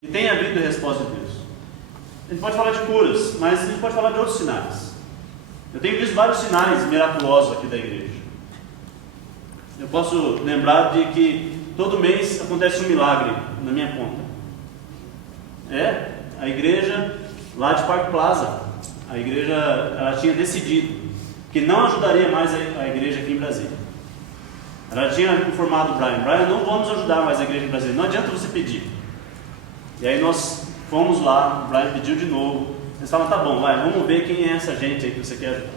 E tem havido resposta de Deus. A gente pode falar de curas, mas a gente pode falar de outros sinais. Eu tenho visto vários sinais miraculosos aqui da igreja. Eu posso lembrar de que todo mês acontece um milagre na minha conta. A igreja lá de Parque Plaza, a igreja, ela tinha decidido que não ajudaria mais a igreja aqui em Brasília. Ela tinha informado o Brian, não vamos ajudar mais a igreja em Brasília, não adianta você pedir. E aí nós fomos lá, o Brian pediu de novo, eles falaram, tá bom, vamos ver quem é essa gente aí que você quer ajudar.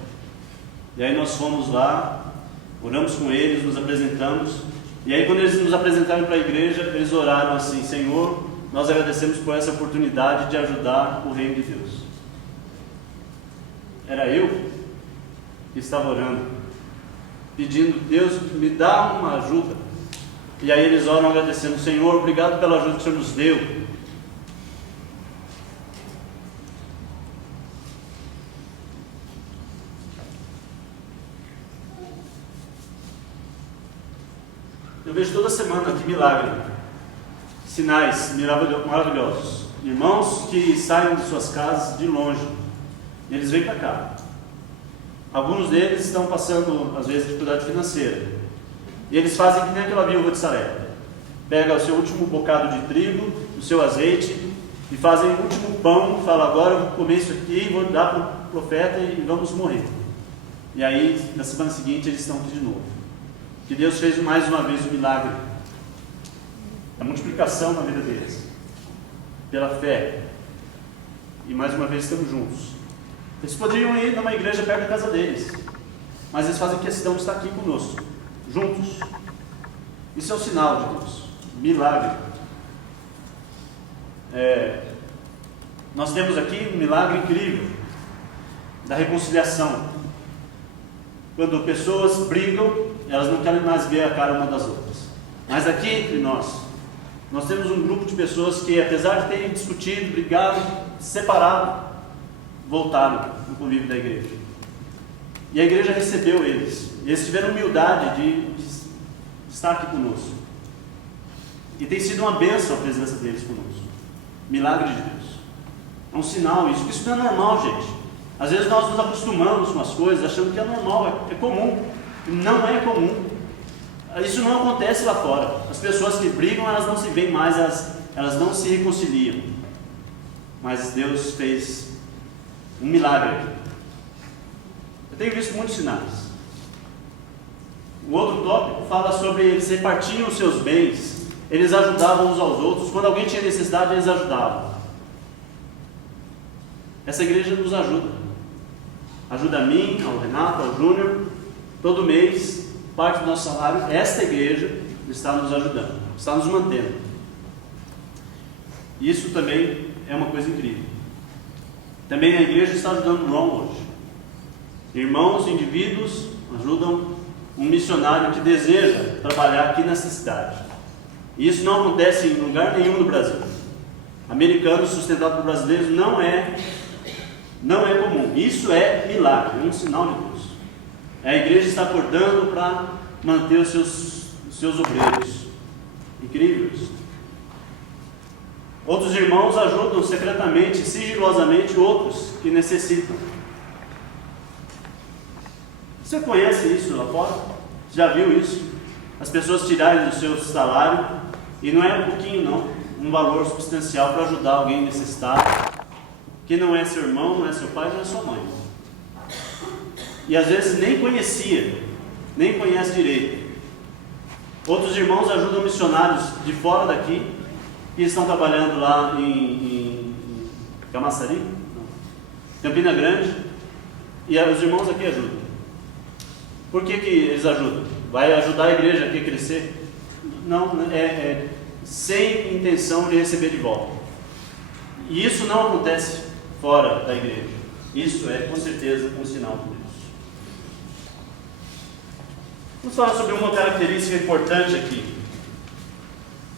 E aí nós fomos lá, oramos com eles, nos apresentamos, e aí quando eles nos apresentaram para a igreja, eles oraram assim, Senhor, nós agradecemos por essa oportunidade de ajudar o reino de Deus. Era eu que estava orando, pedindo, Deus, me dá uma ajuda. E aí eles oram agradecendo, Senhor, obrigado pela ajuda que o Senhor nos deu. Eu vejo toda semana que milagre, sinais maravilhosos. Irmãos que saem de suas casas de longe, e eles vêm para cá. Alguns deles estão passando, às vezes, dificuldade financeira. E eles fazem que nem aquela viúva de Sarepta. Pega o seu último bocado de trigo, o seu azeite, e fazem o último pão, fala, agora eu vou comer isso aqui, vou dar para o profeta e vamos morrer. E aí, na semana seguinte, eles estão aqui de novo. Que Deus fez mais uma vez o milagre, a multiplicação na vida deles, pela fé, e mais uma vez estamos juntos. Eles poderiam ir numa igreja perto da casa deles, mas eles fazem questão de estar aqui conosco, juntos. Isso é um sinal de Deus, milagre. Nós temos aqui um milagre incrível da reconciliação. Quando pessoas brigam, elas não querem mais ver a cara uma das outras. Mas aqui entre nós temos um grupo de pessoas que, apesar de terem discutido, brigado, separado, voltaram no convívio da igreja. E a igreja recebeu eles. E eles tiveram humildade de estar aqui conosco. E tem sido uma bênção a presença deles conosco. Milagre de Deus. É um sinal isso. Isso não é normal, gente. Às vezes nós nos acostumamos com as coisas achando que é normal, é comum. Não é comum. Isso não acontece lá fora. As pessoas que brigam, elas não se veem mais, elas não se reconciliam. Mas Deus fez um milagre aqui. Eu tenho visto muitos sinais. O outro tópico fala sobre eles repartiam os seus bens, eles ajudavam uns aos outros. Quando alguém tinha necessidade, eles ajudavam. Essa igreja nos ajuda. Ajuda a mim, ao Renato, ao Júnior. Todo mês, parte do nosso salário, esta igreja está nos ajudando, está nos mantendo. Isso também é uma coisa incrível. Também a igreja está ajudando o Ron hoje. Irmãos, indivíduos ajudam um missionário que deseja trabalhar aqui nessa cidade. E isso não acontece em lugar nenhum no Brasil. Americano sustentado por brasileiros não é comum. Isso é milagre, é um sinal de Deus. A igreja está acordando para manter os seus obreiros. Incrível isso. Outros irmãos ajudam secretamente, sigilosamente, outros que necessitam. Você conhece isso lá fora? Já viu isso? As pessoas tirarem do seu salário, e não é um pouquinho não, um valor substancial para ajudar alguém necessitado, que não é seu irmão, não é seu pai, não é sua mãe. E às vezes nem conhecia, nem conhece direito. Outros irmãos ajudam missionários de fora daqui, que estão trabalhando lá em Camaçari, não, Campina Grande, e os irmãos aqui ajudam. Por que eles ajudam? Vai ajudar a igreja aqui a crescer? Não, sem intenção de receber de volta. E isso não acontece fora da igreja. Isso é com certeza um sinal de Deus. Vamos falar sobre uma característica importante aqui.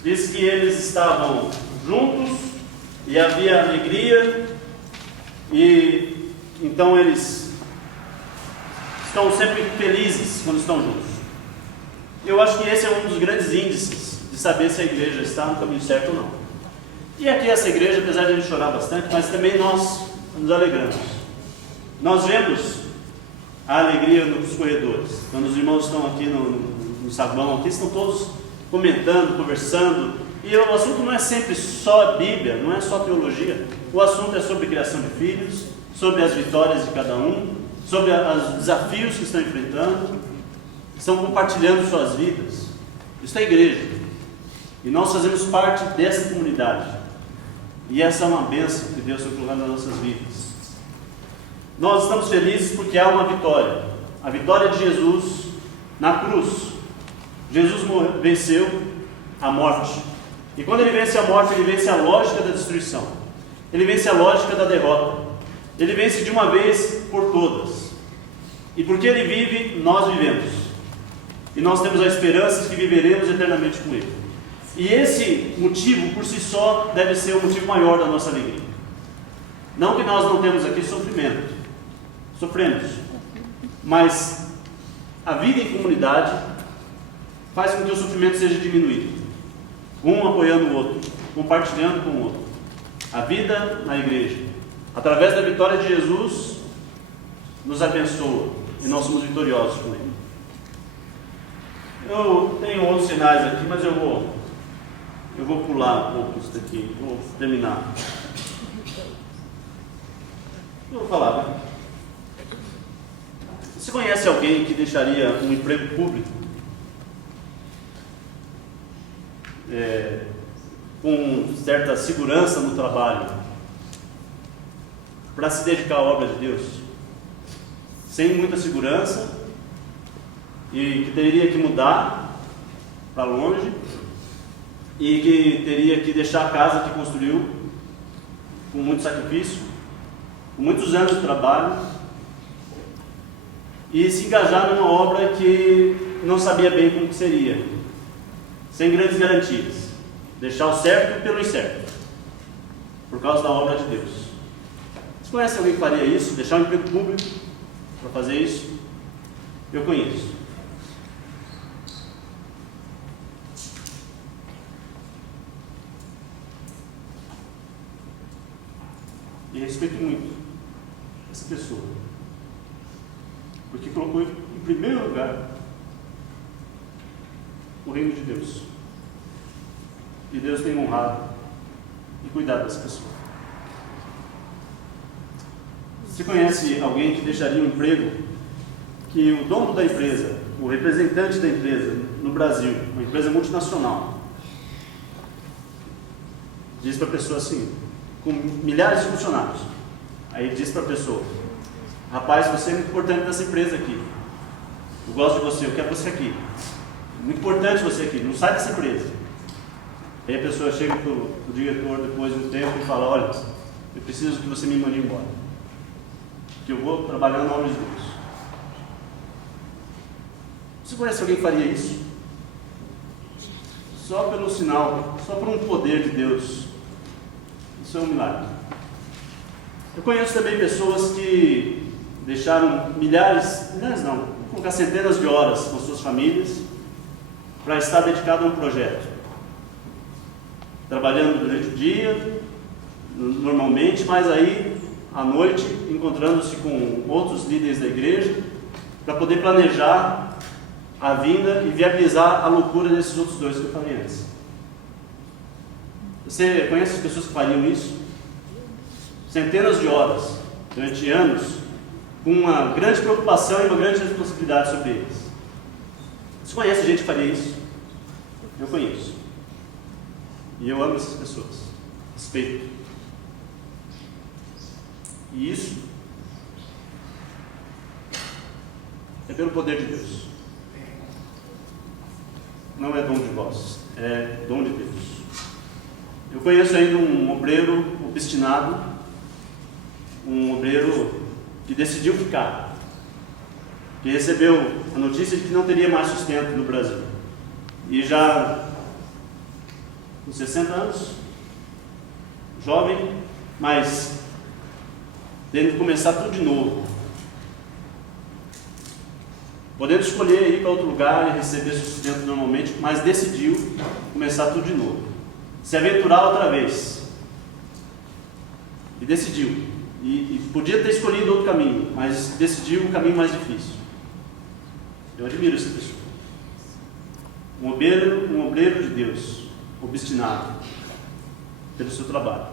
Diz que eles estavam juntos e havia alegria, e então eles estão sempre felizes quando estão juntos. Eu acho que esse é um dos grandes índices de saber se a igreja está no caminho certo ou não. E aqui essa igreja, apesar de a gente chorar bastante, mas também nós nos alegramos. Nós vemos a alegria nos corredores. Quando os irmãos estão aqui no saguão, aqui estão todos comentando, conversando. E o assunto não é sempre só a Bíblia, não é só teologia. O assunto é sobre criação de filhos, sobre as vitórias de cada um, sobre os desafios que estão enfrentando, estão compartilhando suas vidas. Isso é igreja. E nós fazemos parte dessa comunidade. E essa é uma bênção que Deus tem colocado nas nossas vidas. Nós estamos felizes porque há uma vitória. A vitória de Jesus na cruz. Jesus venceu a morte. E quando ele vence a morte, ele vence a lógica da destruição. Ele vence a lógica da derrota. Ele vence de uma vez por todas. E porque ele vive, nós vivemos. E nós temos a esperança de que viveremos eternamente com ele. E esse motivo, por si só, deve ser o motivo maior da nossa alegria. Não que nós não temos aqui sofrimento. Sofremos. Mas a vida em comunidade faz com que o sofrimento seja diminuído. Um apoiando o outro, compartilhando com o outro. A vida na igreja, através da vitória de Jesus, nos abençoa e nós somos vitoriosos com ele. Eu tenho outros sinais aqui, mas eu vou pular um pouco isso daqui, vou terminar. Eu vou falar, né? Você conhece alguém que deixaria um emprego público com certa segurança no trabalho para se dedicar à obra de Deus, sem muita segurança, e que teria que mudar para longe, e que teria que deixar a casa que construiu com muito sacrifício, com muitos anos de trabalho, e se engajar numa obra que não sabia bem como que seria, sem grandes garantias, deixar o certo pelo incerto, por causa da obra de Deus. Você conhece alguém que faria isso? Deixar um emprego público para fazer isso? Eu conheço. E respeito muito essa pessoa, porque colocou em primeiro lugar o reino de Deus. E Deus tem honrado e cuidado dessa pessoa. Você conhece alguém que deixaria um emprego que o dono da empresa, o representante da empresa no Brasil, uma empresa multinacional, diz para a pessoa assim, com milhares de funcionários, aí ele diz para a pessoa: rapaz, você é muito importante nessa empresa aqui, eu gosto de você, eu quero você aqui, muito importante você aqui, não sai dessa empresa. Aí a pessoa chega para o diretor depois de um tempo e fala: olha, eu preciso que você me mande embora, que eu vou trabalhar na obra de Deus. Você conhece alguém que faria isso? Só pelo sinal, só por um poder de Deus. Isso é um milagre. Eu conheço também pessoas que deixaram milhares não, vou colocar centenas de horas com suas famílias para estar dedicado a um projeto. Trabalhando durante o dia, normalmente, mas aí, à noite, encontrando-se com outros líderes da igreja, para poder planejar a vinda e viabilizar a loucura desses outros dois que eu falei antes. Você conhece as pessoas que fariam isso? Centenas de horas, durante anos, com uma grande preocupação e uma grande responsabilidade sobre eles. Você conhece gente que faria isso? Eu conheço. E eu amo essas pessoas. Respeito. E isso é pelo poder de Deus. Não é dom de vós, é dom de Deus. Eu conheço ainda um obreiro obstinado, um obreiro que decidiu ficar, que recebeu a notícia de que não teria mais sustento no Brasil. E já com 60 anos, jovem, mas tendo que começar tudo de novo. Podendo escolher ir para outro lugar e receber sustento normalmente, mas decidiu começar tudo de novo. Se aventurar outra vez E decidiu. E podia ter escolhido outro caminho, mas decidiu o caminho mais difícil. Eu admiro essa pessoa. Um obreiro de Deus, obstinado pelo seu trabalho,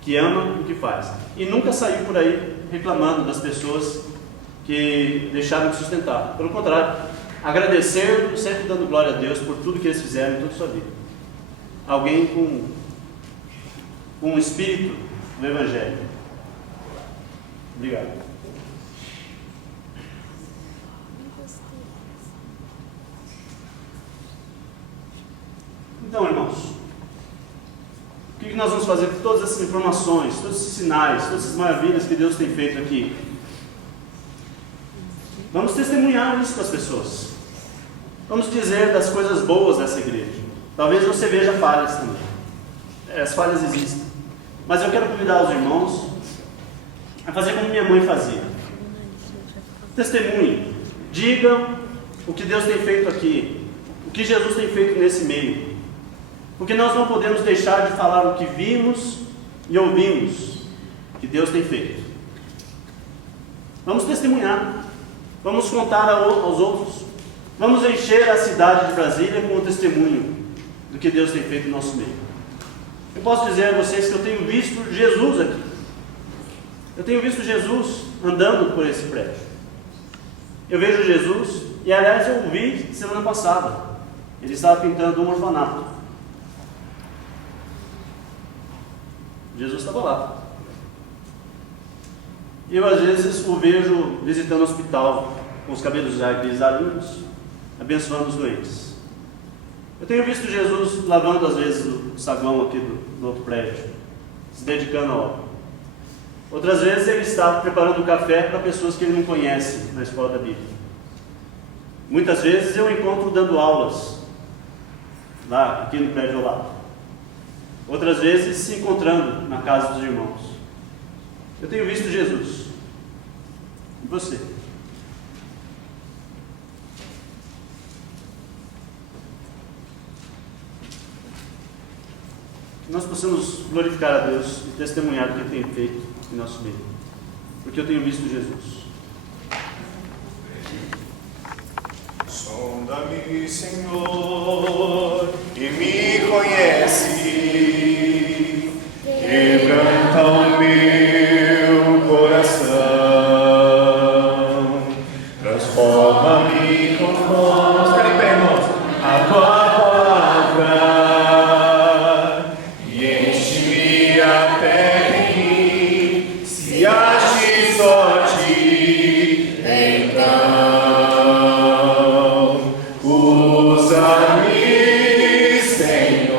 que ama o que faz. E nunca saiu por aí reclamando das pessoas que deixaram de sustentar. Pelo contrário, agradecer, sempre dando glória a Deus por tudo que eles fizeram em toda a sua vida. Alguém com um espírito do Evangelho. Obrigado. Então, irmãos, o que nós vamos fazer com todas essas informações, todos esses sinais, todas essas maravilhas que Deus tem feito aqui? Vamos testemunhar isso para as pessoas. Vamos dizer das coisas boas dessa igreja. Talvez você veja falhas também. As falhas existem. Mas eu quero convidar os irmãos a fazer como minha mãe fazia. Testemunhem. Digam o que Deus tem feito aqui. O que Jesus tem feito nesse meio. Porque nós não podemos deixar de falar o que vimos e ouvimos que Deus tem feito. Vamos testemunhar. Vamos contar aos outros. Vamos encher a cidade de Brasília com o testemunho do que Deus tem feito no nosso meio. Eu posso dizer a vocês que eu tenho visto Jesus aqui. Eu tenho visto Jesus andando por esse prédio. Eu vejo Jesus, e aliás eu o vi semana passada. Ele estava pintando um orfanato. Jesus estava lá. E eu às vezes o vejo visitando o hospital, com os cabelos já grisalhinhos, abençoando os doentes. Eu tenho visto Jesus lavando às vezes o saguão aqui do outro prédio, se dedicando à obra. Outras vezes ele está preparando café para pessoas que ele não conhece na escola da Bíblia. Muitas vezes eu o encontro dando aulas, lá, aqui no prédio ao lado. Outras vezes se encontrando na casa dos irmãos. Eu tenho visto Jesus. E você? Que nós possamos glorificar a Deus e testemunhar o que Ele tem feito em nosso meio. Porque eu tenho visto Jesus. Sonda-me, Senhor, e me conhece. Quebranta o meu coração. Transforma-me conforme a tua palavra e enche-me até mim. Se ache só ti, então usa-me, Senhor.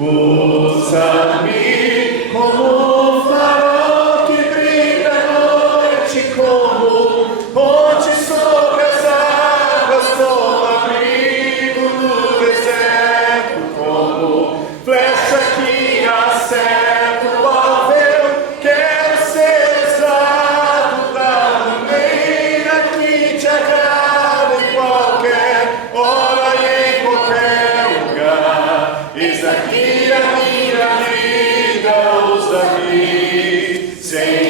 Usa-me como um farol que brilha à noite, como ponte sobre as águas, como abrigo no deserto, como flecha que acerta o alvo. Eu quero ser usado da maneira que te agrada, em qualquer hora e em qualquer lugar. Eis aqui a minha vida, usa-me, Senhor.